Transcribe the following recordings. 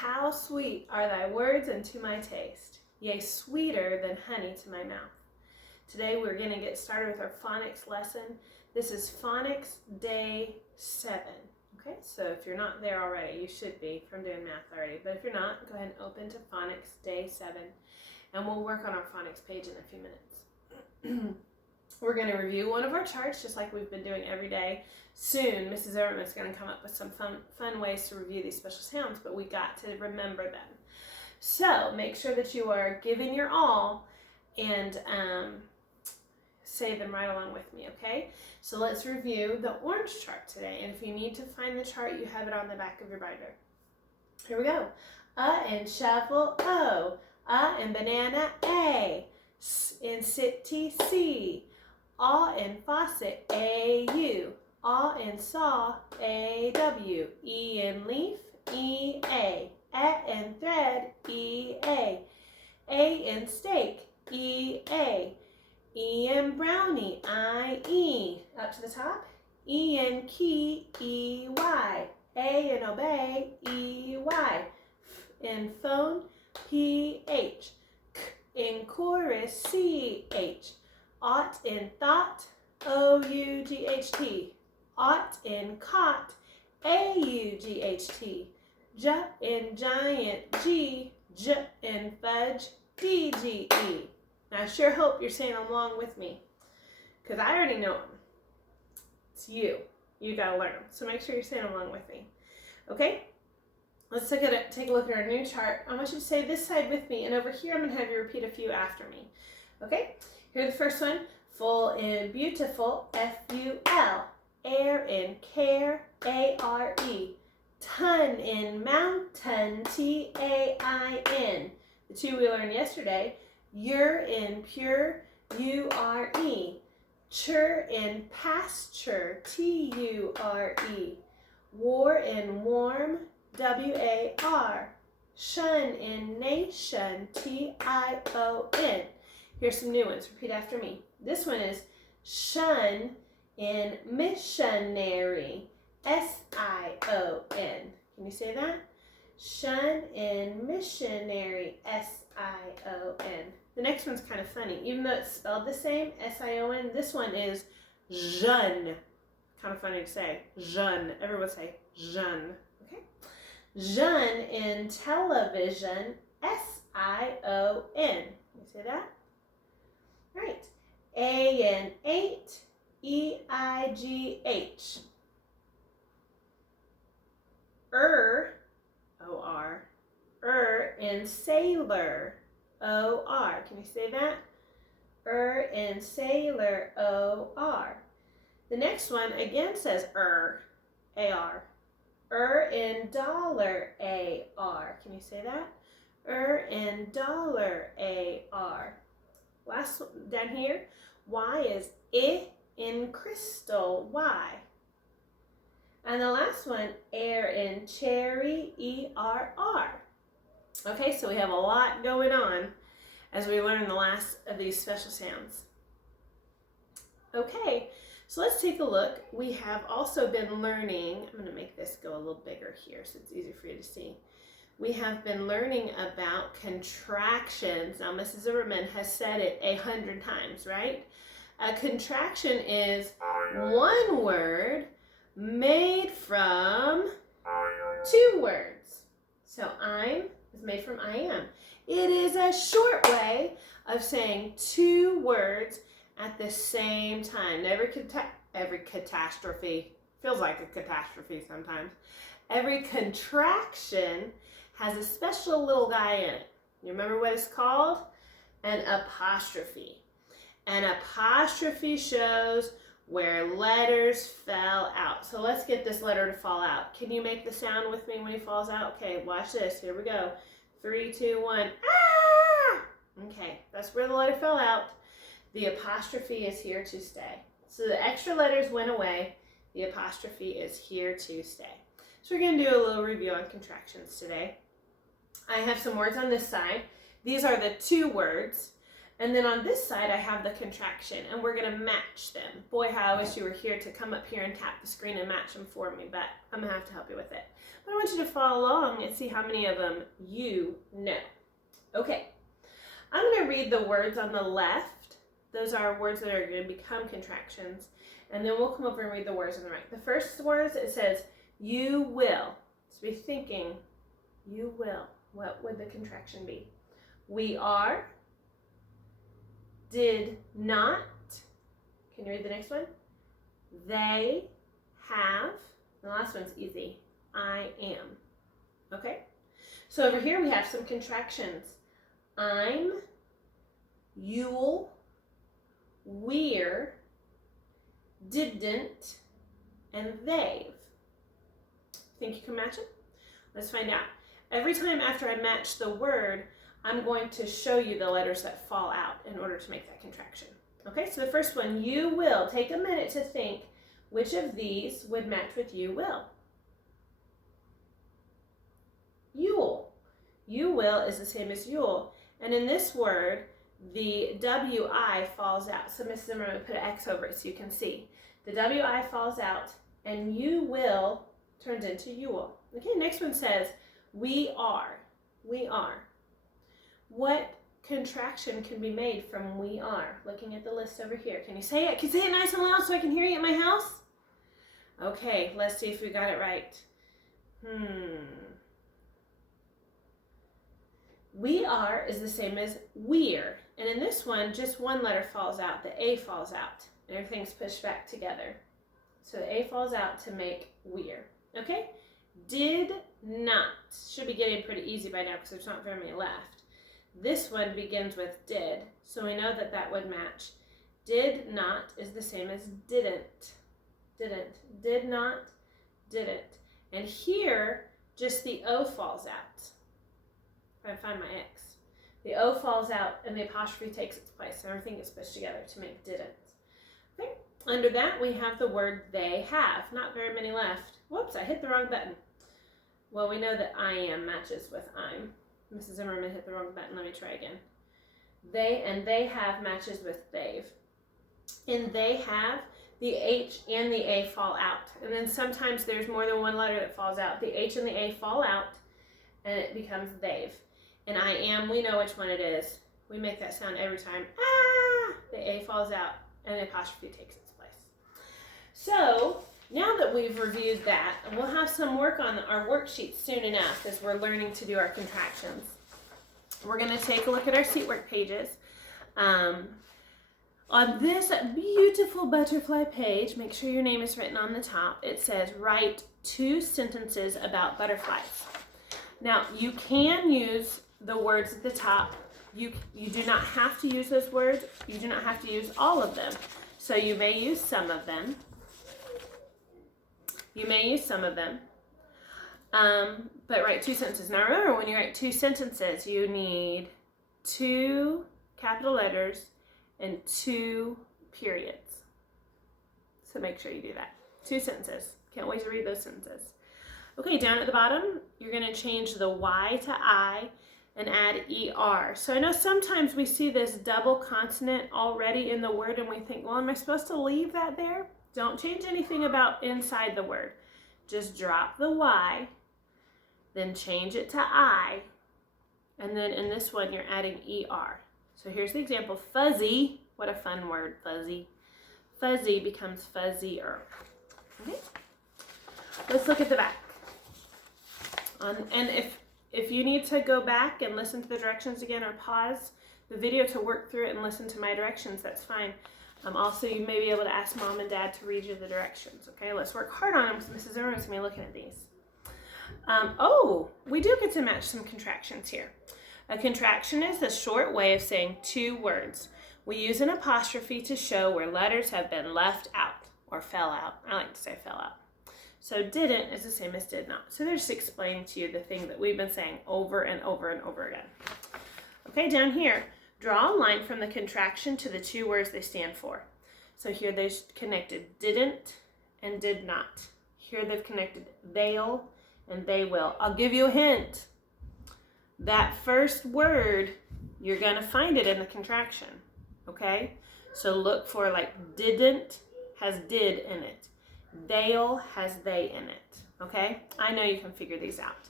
How sweet are thy words unto my taste, yea, sweeter than honey to my mouth. Today we're going to get started with our phonics lesson. This is Phonics Day 7. Okay, so if you're not there already, you should be from doing math already. But if you're not, go ahead and open to Phonics Day 7, and we'll work on our phonics page in a few minutes. We're going to review one of our charts, just like we've been doing every day. Soon, Mrs. Irwin is going to come up with some fun ways to review these special sounds, but we got to remember them. So make sure that you are giving your all and say them right along with me, okay? So let's review the orange chart today. And if you need to find the chart, you have it on the back of your binder. Here we go. And shovel, O. And banana, A. S in city, C. In faucet, A-U. In saw, A-W. E in leaf, E-A. In thread, E-A. A in steak, E-A. E in brownie, I-E. Up to the top, E in key, E-Y. A in obey, E-Y. F in phone, P-H. K in chorus, C-H. Ought in thought, O-U-G-H-T. Ought in caught, A-U-G-H-T. J in giant, G. J in fudge, D-G-E. Now I sure hope you're saying along with me, because I already know them. It's you. You got to learn them. So make sure you're saying along with me. Okay? Let's take a look at our new chart. I want you to say this side with me, and over here I'm going to have you repeat a few after me. Okay? Here's the first one. Full in beautiful, F-U-L. Air in care, A-R-E. Ton in mountain, T-A-I-N. The two we learned yesterday. You're in pure, U-R-E. Chur in pasture, T-U-R-E. War in warm, W-A-R. Shun in nation, T-I-O-N. Here's some new ones. Repeat after me. This one is shun in missionary, S-I-O-N. Can you say that? Shun in missionary, S-I-O-N. The next one's kind of funny. Even though it's spelled the same, S-I-O-N, this one is jeune. Kind of funny to say. Jeune. Everyone say jeune. Okay? Jeune in television, S-I-O-N. Can you say that? All right. A in 8, E-I-G-H. O-R. In sailor, O-R. Can you say that? In sailor, O-R. The next one again says A-R. In dollar, A-R. Can you say that? In dollar, A-R. Last one down here, Y is I in crystal, Y. And the last one, air in cherry, E-R-R. Okay, so we have a lot going on as we learn the last of these special sounds. Okay, so let's take a look. We have also been learning, I'm going to make this go a little bigger here so it's easier for you to see. We have been learning about contractions. Now, Mrs. Zimmerman has said it 100 times, right? A contraction is one word made from two words. So I'm is made from I am. It is a short way of saying two words at the same time. Every catastrophe feels like a catastrophe sometimes. Every contraction has a special little guy in it. You remember what it's called? An apostrophe. An apostrophe shows where letters fell out. So let's get this letter to fall out. Can you make the sound with me when he falls out? Okay, watch this. Here we go. 3, 2, 1. Ah! Okay, that's where the letter fell out. The apostrophe is here to stay. So the extra letters went away. The apostrophe is here to stay. So we're going to do a little review on contractions today. I have some words on this side. These are the two words. And then on this side, I have the contraction, and we're going to match them. Boy, how I wish you were here to come up here and tap the screen and match them for me, but I'm going to have to help you with it. But I want you to follow along and see how many of them you know. Okay, I'm going to read the words on the left. Those are words that are going to become contractions. And then we'll come over and read the words on the right. The first words, it says, you will. So be thinking, you will. What would the contraction be? We are. Did not. Can you read the next one? They have. The last one's easy. I am. Okay? So over here we have some contractions. I'm, you'll, we're, didn't, and they've. Think you can match it? Let's find out. Every time after I match the word, I'm going to show you the letters that fall out in order to make that contraction. Okay, so the first one, you will. Take a minute to think which of these would match with you will. You'll. You will is the same as you'll. And in this word, the WI falls out. So Mrs. Zimmerman put an X over it so you can see. The WI falls out and you will turns into you will. Okay, next one says, we are. We are. What contraction can be made from we are? Looking at the list over here. Can you say it? Can you say it nice and loud so I can hear you at my house? Okay, let's see if we got it right. We are is the same as we're. And in this one, just one letter falls out. The A falls out. And everything's pushed back together. So the A falls out to make we're. Okay? Did not. Should be getting pretty easy by now because there's not very many left. This one begins with did, so we know that that would match. Did not is the same as didn't. Didn't. Did not, didn't. And here, just the O falls out. If I find my X. The O falls out and the apostrophe takes its place. And everything gets pushed together to make didn't. Okay. Under that, we have the word they have. Not very many left. Whoops, I hit the wrong button. Well, we know that I am matches with I'm. Mrs. Zimmerman hit the wrong button. Let me try again. They and they have matches with they've. In they have, the H and the A fall out. And then sometimes there's more than one letter that falls out. The H and the A fall out, and it becomes they've. And I am, we know which one it is. We make that sound every time. Ah! The A falls out, and the apostrophe takes its place. So, now that we've reviewed that, we'll have some work on our worksheet soon enough as we're learning to do our contractions. We're going to take a look at our seat work pages. On this beautiful butterfly page, make sure your name is written on the top. It says, write 2 sentences about butterflies. Now, you can use the words at the top. You do not have to use those words. You do not have to use all of them. So you may use some of them. You may use some of them, but write 2 sentences. Now remember, when you write 2 sentences, you need 2 capital letters and 2 periods. So make sure you do that. 2 sentences. Can't wait to read those sentences. Okay, down at the bottom, you're going to change the Y to I and add ER. So I know sometimes we see this double consonant already in the word and we think, well, am I supposed to leave that there? Don't change anything about inside the word. Just drop the Y, then change it to I, and then in this one you're adding ER. So here's the example. Fuzzy, what a fun word, fuzzy. Fuzzy becomes fuzzier. Okay? Let's look at the back. And if you need to go back and listen to the directions again or pause the video to work through it and listen to my directions, that's fine. Also, you may be able to ask Mom and Dad to read you the directions. Okay, let's work hard on them because Mrs. Zimmerman's going to be looking at these. We do get to match some contractions here. A contraction is a short way of saying 2 words. We use an apostrophe to show where letters have been left out or fell out. I like to say fell out. So didn't is the same as did not. So they're just explaining to you the thing that we've been saying over and over and over again. Okay, down here. Draw a line from the contraction to the 2 words they stand for. So here they've connected didn't and did not. Here they've connected they'll and they will. I'll give you a hint. That first word you're going to find it in the contraction, okay? So look for like didn't has did in it. They'll has they in it, okay? I know you can figure these out.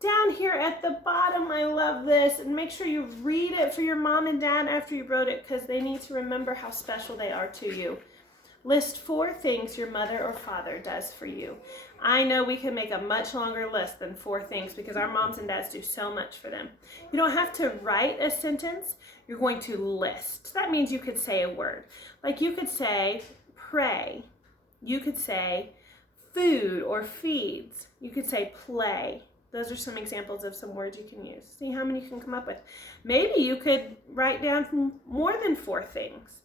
Down here at the bottom, I love this, and make sure you read it for your mom and dad after you wrote it because they need to remember how special they are to you. List 4 things your mother or father does for you. I know we can make a much longer list than 4 things because our moms and dads do so much for them. You don't have to write a sentence, you're going to list. That means you could say a word. Like you could say pray. You could say food or feeds. You could say play. Those are some examples of some words you can use. See how many you can come up with. Maybe you could write down more than 4 things.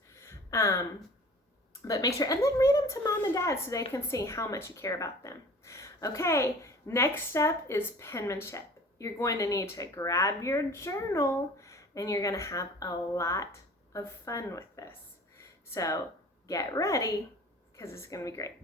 But make sure, and then read them to mom and dad so they can see how much you care about them. Okay, next step is penmanship. You're going to need to grab your journal and you're going to have a lot of fun with this. So get ready because it's going to be great.